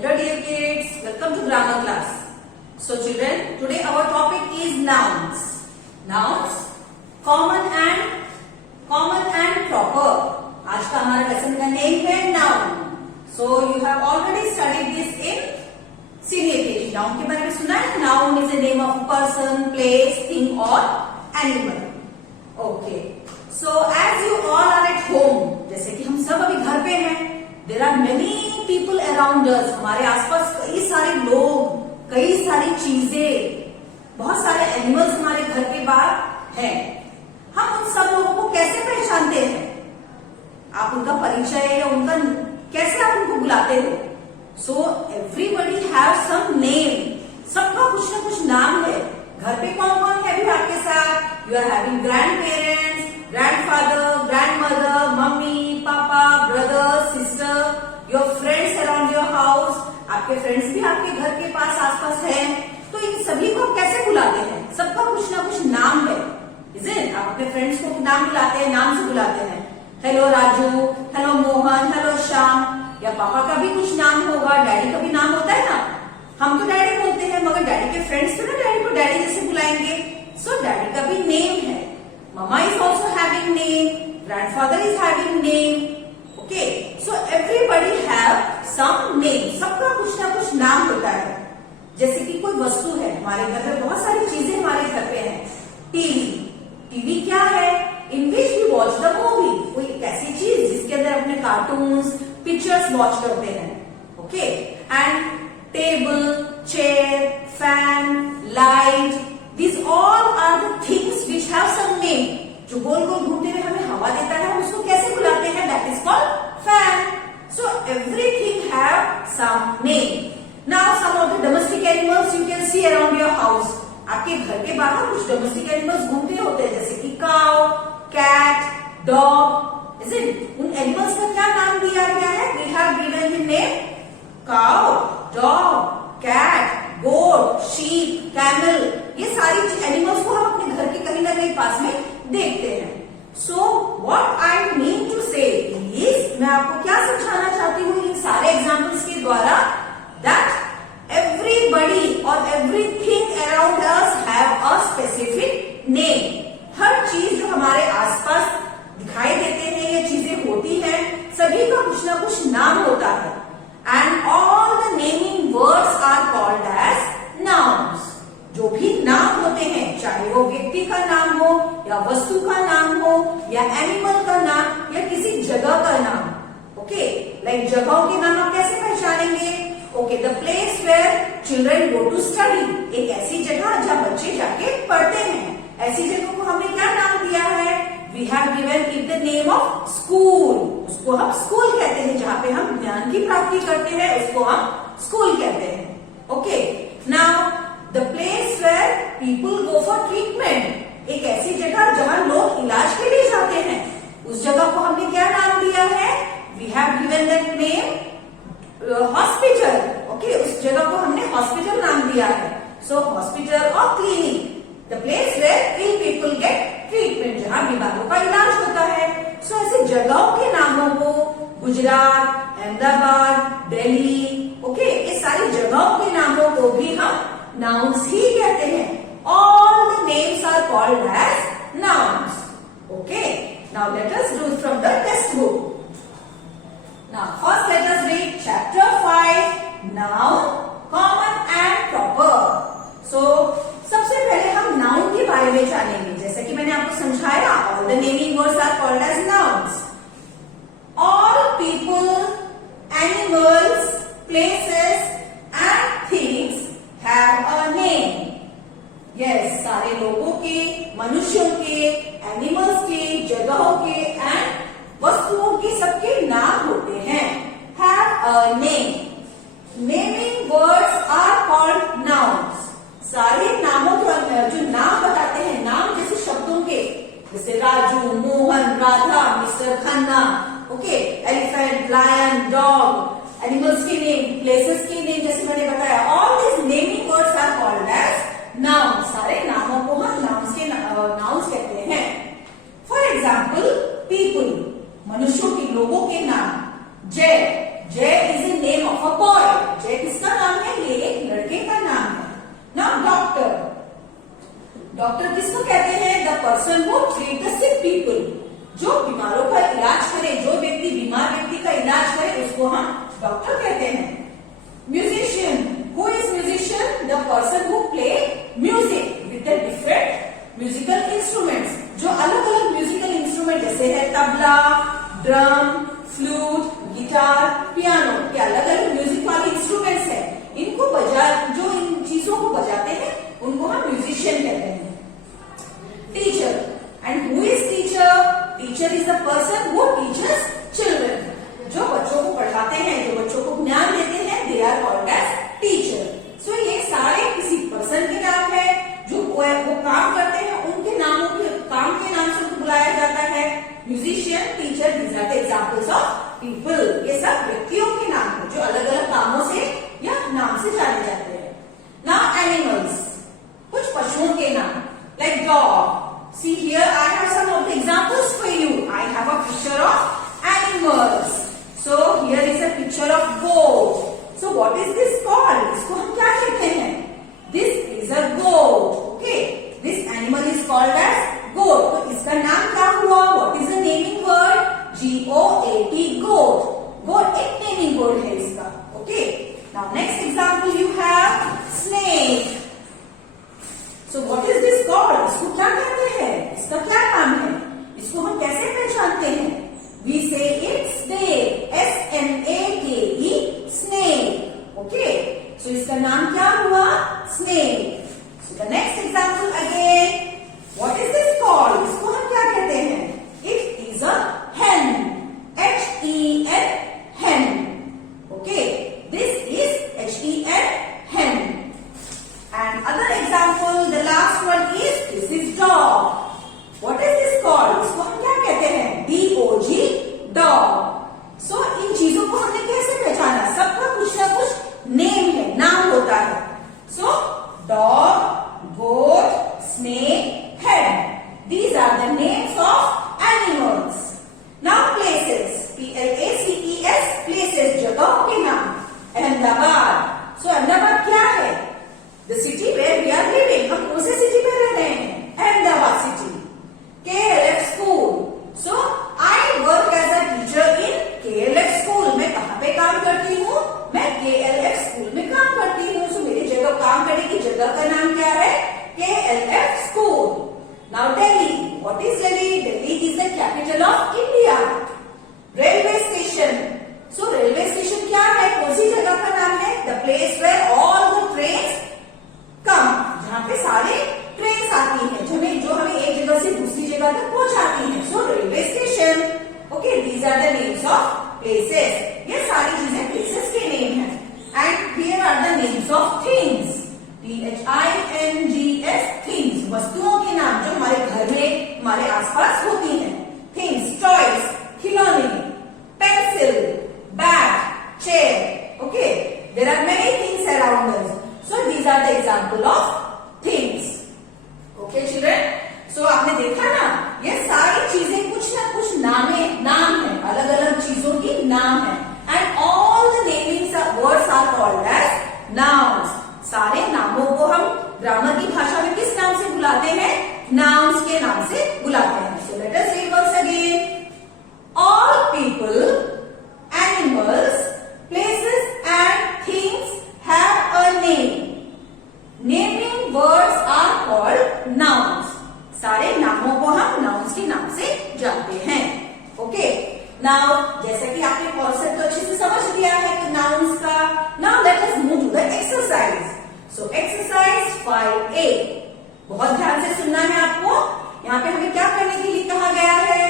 Hello dear kids, welcome to grammar class. So children, today our topic is nouns. Nouns, common and proper. आज का हमारा lesson का name है noun. So you have already studied this in senior KG. Noun के बारे में सुना है? Noun is a name of person, place, thing or animal. Okay. So as you all are at home, जैसे कि हम सब अभी घर पे हैं, there are many people around us. हमारे आसपास कई सारे लोग, कई सारी चीजें, बहुत सारे एनिमल्स हमारे घर के बाहर हैं. हम उन सब लोगों को कैसे पहचानते हैं? आप उनका परिचय या उनका कैसे आप उनको बुलाते हो? So everybody have some name. सबका कुछ ना कुछ नाम है. घर पे कौन कौन है अभी आपके साथ? You are having grandparents, grandfather, grandmother, mummy, papa, brother, sister, your friends around your house. आपके फ्रेंड्स भी आपके घर के पास आसपास हैं. तो इन सभी को कैसे बुलाते हैं? सबका कुछ ना कुछ नाम है. आप अपने फ्रेंड्स को नाम बुलाते हैं, नाम से बुलाते हैं. Hello Raju, hello Mohan, hello Shyam. या पापा का भी कुछ नाम होगा, डैडी का भी नाम होता है ना. हम तो डैडी बोलते हैं, मगर डैडी के फ्रेंड्स तो ना डैडी को डैडी जैसे बुलाएंगे. सो डैडी का भी नेम है. Mama is also having name, grandfather is having name. Okay, so everybody have some name. सबका कुछ ना कुछ नाम होता है. जैसे कि कोई वस्तु है, हमारे घर में बहुत सारी चीजें हमारे घर पे हैं. टीवी. टीवी क्या है? In which we watch the movie. कोई एक ऐसी चीज जिसके अंदर अपने कार्टून्स, पिक्चर्स वॉच करते हैं. Okay, and table, chair, fan, light, these all are the things which have some name. जो गोल गोल घूमते हुए हमें हवा देता है, हम उसको कैसे बुलाते हैं? That is called fan. So everything have some name. Now some of the domestic animals you can see around your house. आपके घर के बाहर कुछ डोमेस्टिक एनिमल्स घूमते होते हैं, जैसे कि cow, cat, dog. Is it? उन एनिमल्स का क्या नाम दिया गया है? We have given the name cow, dog, cat, goat, sheep, camel. ये सारी एनिमल्स को हम अपने घर के कहीं ना कहीं पास में देखते हैं. So what I mean to say is, मैं आपको क्या समझाना चाहती हूँ इन सारे एग्जाम्पल्स के द्वारा, that everybody or everything around us have a specific name. हर चीज जो हमारे आसपास दिखाई देते हैं, ये चीजें होती हैं, सभी का कुछ ना कुछ नाम होता है. And all the naming words are called as nouns. जो भी नाम होते हैं, चाहे वो व्यक्ति का नाम हो या वस्तु का नाम हो या एनिमल का नाम या किसी जगह का नाम. ओके, लाइक जगहों के नाम आप कैसे पहचानेंगे? Okay, the place where children go to study. एक ऐसी जगह जहाँ बच्चे जाके पढ़ते हैं. ऐसी जगह को हमने क्या नाम दिया है? We have given it the name of school. उसको हम स्कूल कहते हैं. जहाँ पे हम ज्ञान की प्राप्ति करते हैं, उसको हम स्कूल कहते हैं. Okay, now the place where people go for treatment. एक ऐसी जगह जहाँ लोग इलाज के लिए जाते हैं, उस जगह को हमने क्या नाम दिया है? We have given that name hospital. Okay, उस जगह को हमने हॉस्पिटल नाम दिया है. सो हॉस्पिटल और clinic, the place where ill people get treatment, जहाँ बीमारों का इलाज होता है. सो ऐसे जगहों के नामों को गुजरात, अहमदाबाद, दिल्ली, ओके, ये सारी जगहों के नामों को भी हम नाउन्स ही कहते हैं. All the names are called as nouns. Okay, now let us do from the text book. Now first let us read chapter 5, noun, common and proper. So सबसे पहले हम noun के बारे में जानेंगे. जैसे कि मैंने आपको समझाया, all the naming words are called as nouns. All people, animals, places and things have a name. Yes, सारे लोगों के, मनुष्यों के, एनिमल्स के, जगहों के एंड वस्तुओं की सबके नाम होते हैं. Have a name. Naming words are called nouns. सारे नामों को जो नाम बताते हैं, नाम जैसे शब्दों के, जैसे Raju, Mohan, Radha, mister Khanna. Okay, elephant, lion, dog, animals के नेम, प्लेसेस के नेम, जैसे मैंने बताया. All this naming words are called as noun. सारे नामों को हम नाउन्स कहते हैं. फॉर एग्जाम्पल, पीपुल, मनुष्यों के, लोगों के नाम. जय, जय is a name of a boy. जय इसको हम डॉक्टर कहते हैं। Musician, who is musician? The person who play music with the different musical instruments, जो अलग अलग म्यूजिकल इंस्ट्रूमेंट जैसे है tabla, drum, flute, guitar, piano, ये अलग अलग म्यूजिक वाले इंस्ट्रूमेंट्स हैं। इनको जो इन चीजों को बजाते हैं उनको हम म्यूजिशियन कहते हैं। Teacher, and who is teacher? Teacher is the person who teachers children, जो बच्चों को पढ़ाते हैं, जो बच्चों को ज्ञान देते हैं, they are called as teacher. So ये सारे किसी पर्सन के नाम है, जो वो काम करते हैं, उनके नामों के काम के नाम से उनको बुलाया जाता है। Musician, teacher, these are the examples of people. ये सब व्यक्तियों के नाम है जो अलग अलग कामों से या नाम से जाने जाते हैं। नाउ एनिमल्स, कुछ पशुओं के नाम, like dog. See here I have some of the examples for you. I have a picture of animals. So here is a picture of goat. So what is this called? इसको हम क्या कहते हैं? This is a goat. Okay. This animal is called as goat. तो इसका नाम क्या हुआ? What is the naming word? G-O-A-T, goat. Goat एक naming word है इसका. Okay. Now next example you have snake. So what is this called? इसको क्या कहते हैं? इसका क्या नाम है? इसको हम कैसे पहचानते हैं? We say it's snake, S-N-A-K-E, snake. Okay. So इसका नाम क्या हुआ? Snake. So the next example again. What is this called? इसको हम क्या कहते हैं? It is a hen, H-E-N, hen. Okay. This is H-E-N, hen. And other example, the last one is this is dog. What is this called? इसको हम क्या कहते हैं? D-O-G, dog. So इन चीजों को हमने कैसे पहचाना? सबका कुछ ना कुछ नेम है, नाम होता है. So dog, goat, snake, hen. These are the names of animals. Now places, P-L-A-C-E-S, places, जगहों के नाम. अहमदाबाद. So अहमदाबाद क्या है? The city where we are living. हम कौन से सिटी में रह रहे हैं? Ahmedabad city. KLF school. So I work as a teacher in KLF school. मैं कहाँ पे काम करती हूँ? मैं KLF school में काम करती हूँ. So मेरी जगह काम करने की जगह का नाम क्या है? KLF school. Now Delhi. What is Delhi? Delhi is the capital of India. Railway station. So railway station क्या है? कौन सी जगह का नाम है? The place where all the trains come, जहाँ पे सारे ट्रेन आती हैं, जो हमें एक जगह से दूसरी जगह तक पहुंचाती हैं. So railway station. Okay, these are the names of places. ये सारी चीजें प्लेसेस के नेम हैं. And here are the names of things. T-H-I-N-G-S, things, वस्तुओं के नाम जो हमारे घर में हमारे आसपास होती हैं. थिंग्स, टॉयज, खिलौने, pencil, bag, chair. Okay, there are many things around us. So these are the example of things. Okay children. So आपने देखा ना, ये सारी चीजें कुछ ना कुछ नाम है, अलग अलग चीजों की नाम है. And all the namings words are called as nouns. सारे नामों को हम ग्रामर की भाषा में किस नाम से बुलाते हैं? Nouns के नाम से बुलाते हैं. So let us read once again. All people, animals, places and things have a name. Naming words are called nouns. सारे नामों को हम nouns के नाम से जानते हैं. Okay. Now, जैसा कि आपने कॉन्सेप्ट तो अच्छे से समझ लिया है कि nouns का. Now let us move to the exercise. So exercise 5A. बहुत ध्यान से सुनना है आपको. यहाँ पे हमें क्या करने के लिए कहा गया है?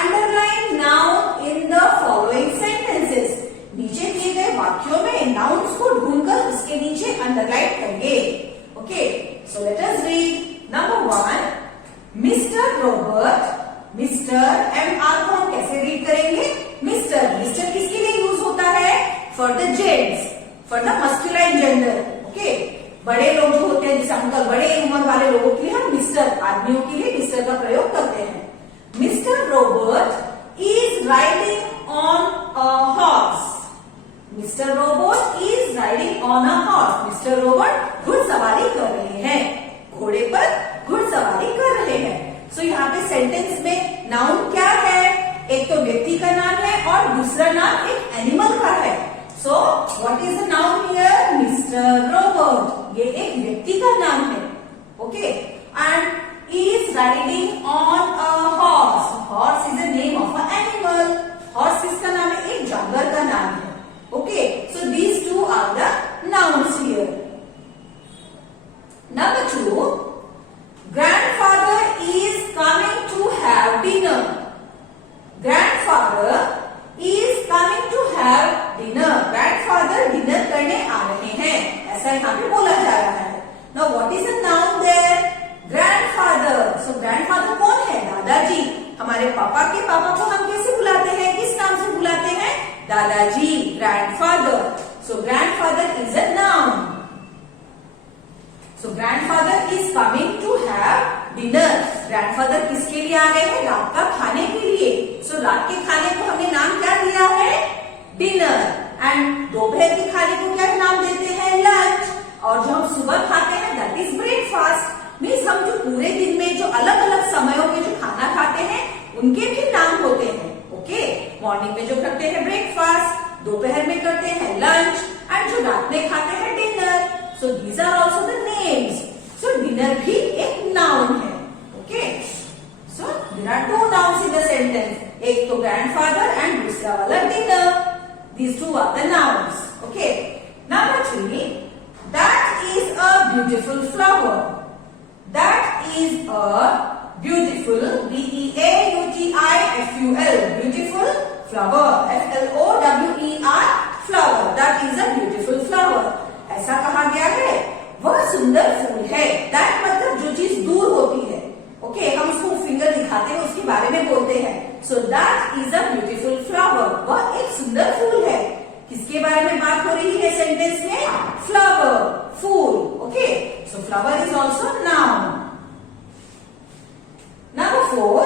Underline noun in the following sentences. नीचे दिए गए वाक्यों में नाउन्स को ढूंढकर उसके नीचे अंडरलाइन करिए. Okay, so let us read. Number 1, mister Robert. Mister, MR को हम कैसे रीड करेंगे? मिस्टर. मिस्टर किसके लिए यूज होता है? For the gents, for the masculine gender. Okay, बड़े लोग जो होते हैं, जैसे अंकल, बड़े उम्र वाले लोगों के लिए हम मिस्टर, आदमियों के लिए मिस्टर का प्रयोग करते हैं. Mister Robert is riding on a horse. Mister robot is riding on a horse. Mister robot घुड़सवारी कर रहे हैं, घोड़े पर घुड़सवारी कर रहे हैं. सो यहाँ पे सेंटेंस में नाउन क्या है? एक तो व्यक्ति का नाम है और दूसरा नाम एक एनिमल ये एक व्यक्ति का नाम है. Okay, and is riding on a horse. Horse is the name of an animal. Horse किसका नाम है? एक जानवर का नाम है. Okay, so these two are the nouns here. Number 2, grandfather is coming to have dinner. Grandfather is coming to have dinner. Grandfather dinner करने आ रहे हैं, ऐसा यहाँ पे बोला जा रहा है. Now what is the noun there? Grandfather. So grandfather कौन है? दादाजी. हमारे पापा के पापा को हम कैसे बुलाते हैं? किस नाम से बुलाते हैं? दादाजी. Grandfather. So grandfather is a noun. So grandfather is coming to have dinner. Grandfather किसके लिए आ रहे हैं? रात का खाने के लिए. So रात के खाने को हमने नाम क्या दिया है? डिनर. एंड दोपहर के खाने को क्या नाम देते हैं? लंच. और जो हम सुबह खाते हैं दैट इज ब्रेकफास्ट. मीन्स हम जो पूरे दिन में जो अलग अलग समयों में जो खाना खाते हैं उनके भी नाम होते हैं. ओके, मॉर्निंग में जो करते हैं ब्रेकफास्ट, दोपहर में करते हैं लंच, एंड जो रात में खाते हैं dinner. So these are also the names. So dinner भी एक नाउन है. Okay, so there are two nouns in the sentence. एक तो ग्रैंडफादर एंड दूसरा वाला dinner. These two are the nouns. Okay, number 3, that is a beautiful flower. That is a beautiful, B-E-A-U-T-I-F-U-L, beautiful flower, F-L-O-W-E-R, flower. That is a beautiful flower. ऐसा कहा गया है, वह सुंदर फूल है. That मतलब जो चीज दूर होती है. ओके, हम उसको फिंगर दिखाते हैं, उसके बारे में बोलते हैं. So that is a beautiful flower. वह एक सुंदर फूल है. किसके बारे में बात हो रही है सेंटेंस में? फ्लावर, फूल. Okay, so flower is also noun. Number 4,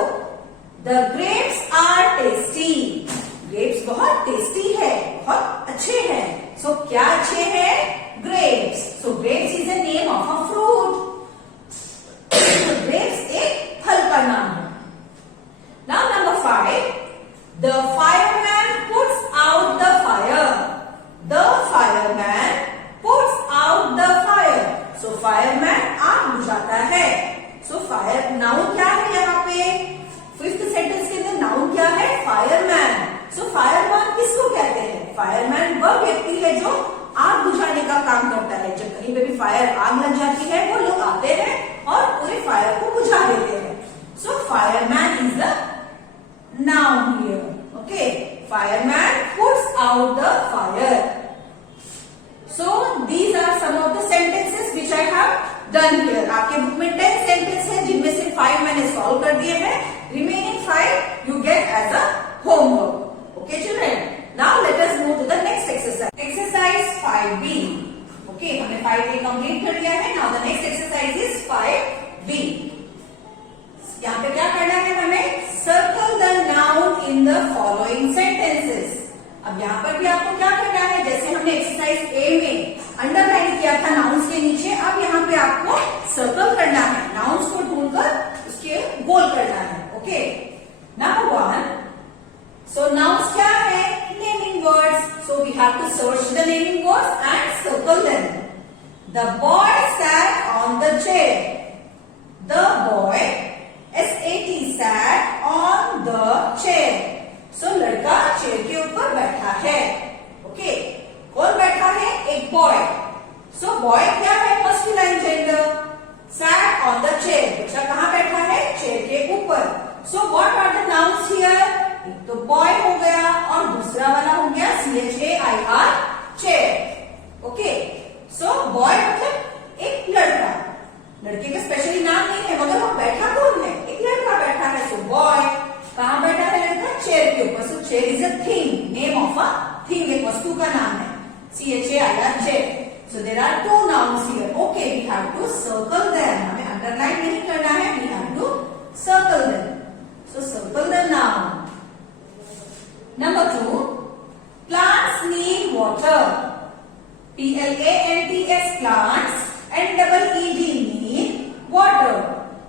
the grapes are tasty. Grapes बहुत टेस्टी है, बहुत अच्छे हैं. सो क्या अच्छे हैं? Grapes. So grapes is the name of a fruit. Grapes एक फल का नाम है. Now number 5, the fireman puts out the fire. The fireman puts out the fire. So fireman आग बुझाता है. So fire नाउन क्या है यहाँ पे? 5th सेंटेंस के अंदर नाउन क्या है? फायरमैन. So फायरमैन किसको कहते हैं? फायरमैन वह व्यक्ति है जो आग बुझाने का काम करता है. जब कहीं पे भी फायर आग लग जाती है, वो लोग आते हैं और पूरे फायर को बुझा देते हैं. So fireman is the noun here. Okay, fireman puts out the fire. So these are some of the sentences which I have done here. आपके बुक में 10 सेंटेंस है, जिनमें से 5 मैंने सॉल्व कर दिए हैं. Remaining 5 you get as a homework. Okay children, now let us move to the next exercise. Exercise 5B. Okay, हमने 5A कंप्लीट कर लिया है. Now the next exercise is 5B. यहाँ पे क्या करना है हमें? Circle the noun in the following sentences. अब यहाँ पर भी आपको क्या करना है? जैसे हमने एक्सरसाइज ए में अंडरलाइन किया था नाउन्स के नीचे, अब यहाँ पे आपको सर्कल करना है. नाउन्स को ढूंढकर उसके गोल करना है. ओके, नंबर 1, सो नाउन्स क्या है? Naming words. So we have to search the naming words and circle them. The boy sat on the chair. The boy S-A-T sat on the chair. So लड़का chair के ऊपर बैठा है. Okay, कौन बैठा है? एक बॉय. सो बॉय क्या है? Masculine gender. sat on the chair. बच्चा कहाँ बैठा है? चेयर के ऊपर. So what are the nouns here? एक तो बॉय हो गया और दूसरा वाला हो गया CHAIR, चेयर. ओके, सो बॉय मतलब एक लड़का. लड़के का स्पेशली नाम नहीं है, मगर वो बैठा कौन है? एक लड़का बैठा है. सो बॉय कहाँ बैठा है? लड़का चेयर के ऊपर. So chair is a thing, name of a thing, एक वस्तु का नाम है. CHAIR, chair. So there are 2 nouns here. Okay, we have to circle them. हमें अंडरलाइन नहीं करना है, we have to circle them. So circle the noun. Number 2, plants need water. PLANTS, plants, and EED need water.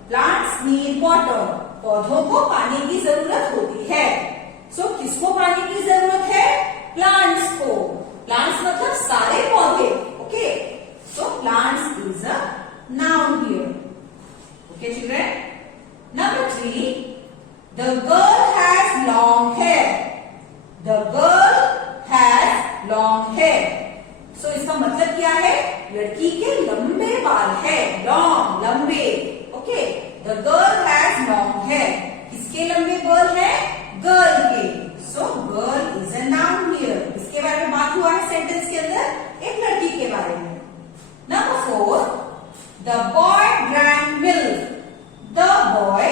Plants need water. पौधों को पानी की जरूरत होती है. सो किसको पानी की जरूरत है? प्लांट्स को. प्लांट्स मतलब सारे पौधे. Okay, so plants long hair. So इसका मतलब क्या है? लड़की के लंबे बाल है, लॉन्ग लंबे। Okay, the girl has long hair. किसके लंबे बाल है? गर्ल के। So girl is a noun here. इसके बारे में बात हुआ है सेंटेंस के अंदर, एक लड़की के बारे में। Number 4, the boy drank milk. The boy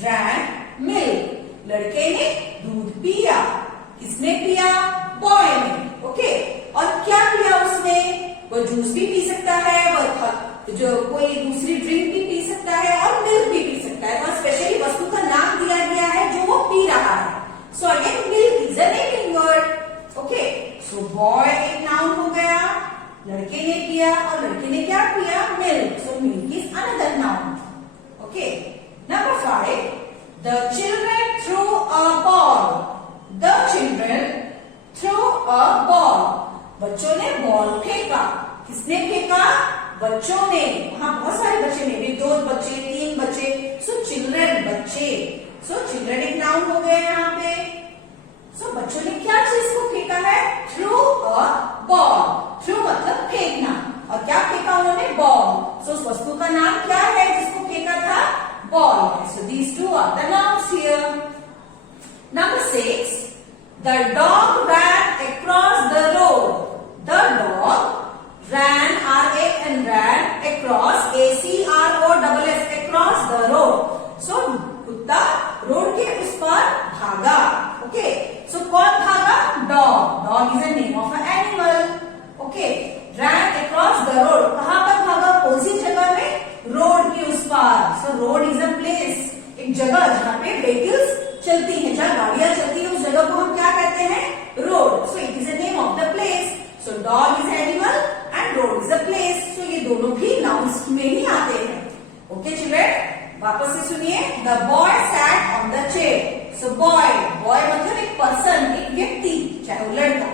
drank milk. लड़के ने दूध पिया। किसने पिया? बॉय ने। ओके, और क्या पिया उसने? वो जूस भी पी सकता है, वो जो कोई दूसरी ड्रिंक भी पी सकता है और मिल्क भी पी सकता है। तो स्पेशली वस्तु का नाम दिया गया है जो वो पी रहा है। So again milk is a naming word. Okay, so boy एक नाउन हो गया, लड़के ने पिया और लड़के ने क्या पिया? Milk. So milk is another noun. Okay, number 5, the children threw a ball. The children threw a ball. बच्चों ने बॉल फेंका। किसने फेंका? बच्चों ने। वहां बहुत सारे बच्चे ने, भी 2 बच्चे 3 बच्चे। सो चिल्ड्रन बच्चे। सो चिल्ड्रन एक नाउन हो गए यहाँ पे। सो बच्चों ने क्या चीज को फेंका है? Through a ball. थ्रू मतलब फेंकना, और क्या फेंका उन्होंने? बॉल। सो उस वस्तु का नाम क्या है जिसको फेंका था? Ball. So these 2 are the nouns here. Number 6, the dog ran across the road. The dog ran, R-A-N, ran across, A-C-R-O-S-S, across the road. So कुत्ता रोड के उस पर भागा। ओके, सो कौन भागा? Dog. Dog is a name of a animal. Okay, ran across the road। कहां पर भागा? कौन सी जगह में? रोड के उस पार। सो रोड इज अ प्लेस, एक जगह जहां पे व्हीकल्स चलती हैं, जहां गाड़ियां चलती हैं, उस जगह को हम क्या कहते हैं? Road. So it is a name of the place. So dog is animal and road is a place. So ये दोनों भी नाउन्स में ही आते हैं। ओके चिल्ड्रन, वापस से सुनिए। The boy sat on the chair. So boy, boy मतलब एक पर्सन, एक व्यक्ति, चाहे वो लड़का।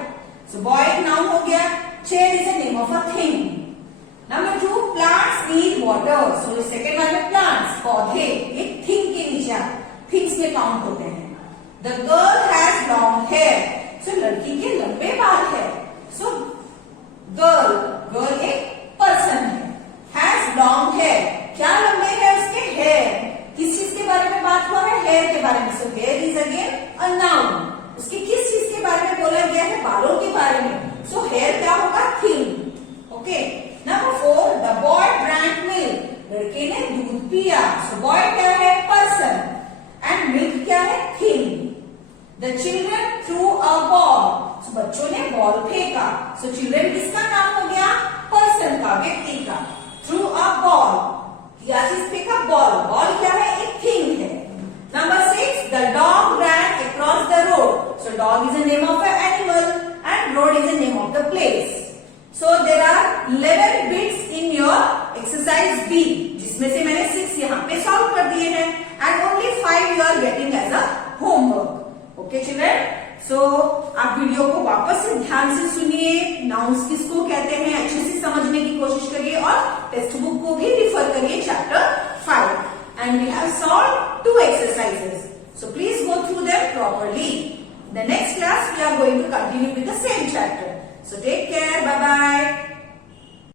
सो बॉय एक नाउन हो गया। Chair is a name of a thing. Number 2, plants need water. So second one में प्लांट्स, पौधे, एक थिंग के नीचे थिंग्स में काउंट होते हैं। The girl has long hair. So लड़की के लंबे बाल है। सो गर्ल, गर्ल एक पर्सन है। हैज लॉन्ग हेयर, क्या लंबे है उसके? हेयर। किस चीज के बारे में बात हुआ है? हेयर के बारे में। So here is again a noun. उसके किस चीज के बारे में बोला गया है? बालों के बारे में। सो हेयर क्या होगा? Thing. Okay, number 4, the boy drank milk. लड़के ने दूध पिया। सो बॉय क्या है? पर्सन, एंड मिल्क क्या है? Thing. The children threw a ball. So बच्चों ने बॉल फेंका। सो चिल्ड्रन किसका नाम हो गया? पर्सन का, व्यक्ति का। थ्रू अ बॉल, क्या चीज फेंका? बॉल। बॉल क्या है? एक थिंग है। Number 6, the dog ran across the road. So dog is a name of a animal and road is a name of the place. So there are 11 bits in your exercise B, जिसमें से मैंने 6 यहाँ पे solve कर दिए हैं, and only 5 you are getting as a homework. Okay children? So आप video को वापस से ध्यान से सुनिए, नाउन्स किसको कहते हैं अच्छे से समझने की कोशिश करिए, और टेक्स्ट बुक को भी रिफर करिए chapter 5. And we have solved 2 exercises. So please go through them properly. The next class we are going to continue with the same chapter. So take care. Bye bye.